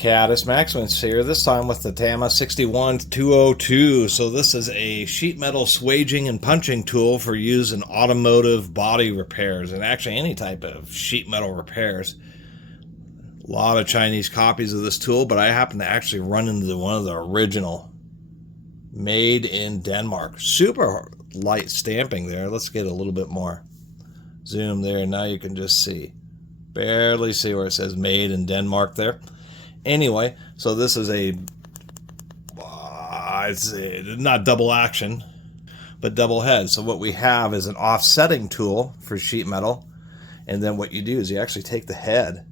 Catus Maximus here, this time with the Tama 61202. So this is a sheet metal swaging and punching tool for use in automotive body repairs, and actually any type of sheet metal repairs. A lot of Chinese copies of this tool, but I happen to actually run into one of the original, made in Denmark. Super light stamping there. Let's get a little bit more zoom there. Now you can just see, barely see where it says made in Denmark there. Anyway, so this is it's not double action, but double head. So what we have is an offsetting tool for sheet metal, and then what you do is you actually take the head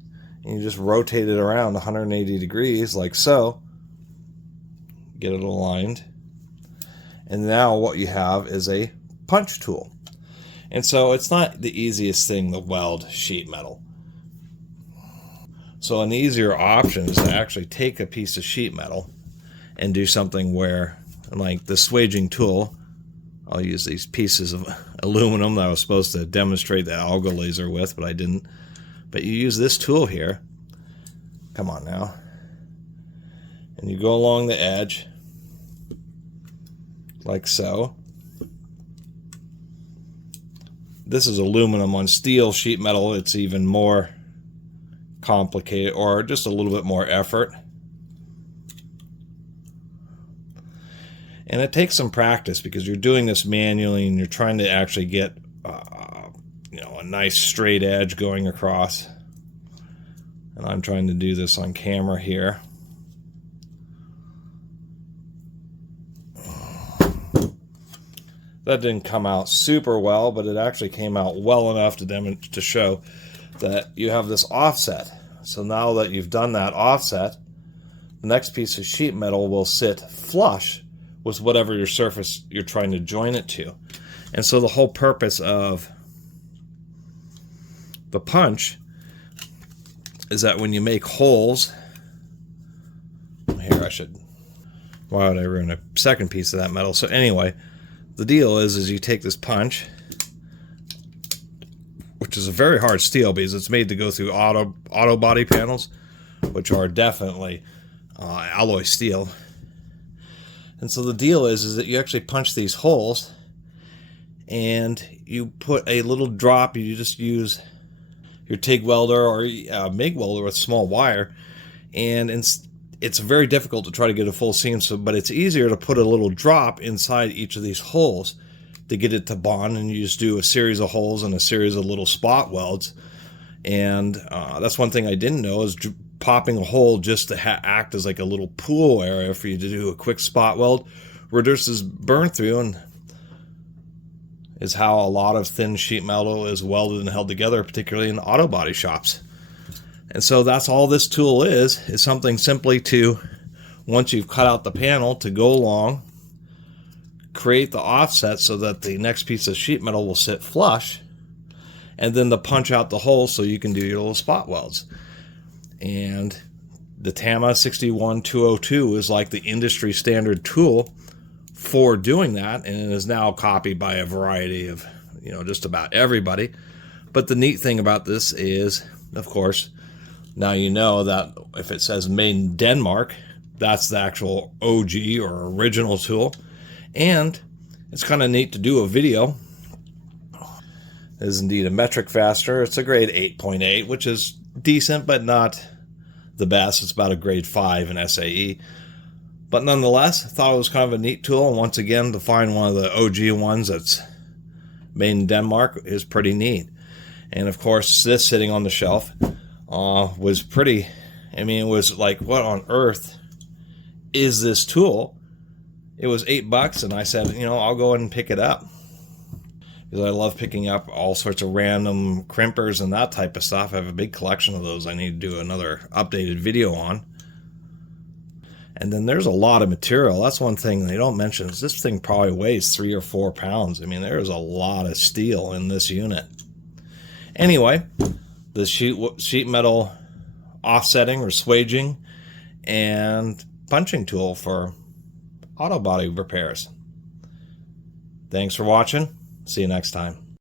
and you just rotate it around 180 degrees like so, get it aligned, and now what you have is a punch tool. And so it's not the easiest thing to weld sheet metal. So an easier option is to actually take a piece of sheet metal and do something where, like the swaging tool, I'll use these pieces of aluminum that I was supposed to demonstrate the alga laser with, but I didn't. But you use this tool here, come on now, and you go along the edge, like so. This is aluminum. On steel sheet metal, it's even more complicated, or just a little bit more effort, and it takes some practice because you're doing this manually and you're trying to actually get a nice straight edge going across, and I'm trying to do this on camera here. That didn't come out super well, but it actually came out well enough to show that you have this offset. So now that you've done that offset, the next piece of sheet metal will sit flush with whatever your surface you're trying to join it to. And so the whole purpose of the punch is that when you make holes, why would I ruin a second piece of that metal? So anyway, the deal is you take this punch, which is a very hard steel because it's made to go through auto body panels, which are definitely alloy steel. And so the deal is that you actually punch these holes, and you put a little drop. You just use your TIG welder or MIG welder with small wire, and it's very difficult to try to get a full seam. But it's easier to put a little drop inside each of these holes to get it to bond, and you just do a series of holes and a series of little spot welds. And that's one thing I didn't know, is popping a hole just to act as like a little pool area for you to do a quick spot weld, reduces burn through, and is how a lot of thin sheet metal is welded and held together, particularly in auto body shops. And so that's all this tool is something simply to, once you've cut out the panel, to go along, create the offset so that the next piece of sheet metal will sit flush, and then to punch out the hole so you can do your little spot welds. And the Tama 61202 is like the industry standard tool for doing that, and it is now copied by a variety of, just about everybody. But the neat thing about this is, of course, now you know that if it says made in Denmark, that's the actual OG or original tool. And it's kind of neat to do a video. It is indeed a metric faster. It's a grade 8.8, which is decent, but not the best. It's about a grade 5 in SAE. But nonetheless, I thought it was kind of a neat tool. And once again, to find one of the OG ones that's made in Denmark is pretty neat. And of course, this sitting on the shelf was pretty, it was like, what on earth is this tool? It was $8, and I said, I'll go ahead and pick it up, because I love picking up all sorts of random crimpers and that type of stuff. I have a big collection of those I need to do another updated video on. And then there's a lot of material. That's one thing they don't mention, is this thing probably weighs 3 or 4 pounds. There's a lot of steel in this unit. Anyway, the sheet metal offsetting or swaging and punching tool for auto body repairs. Thanks for watching. See you next time.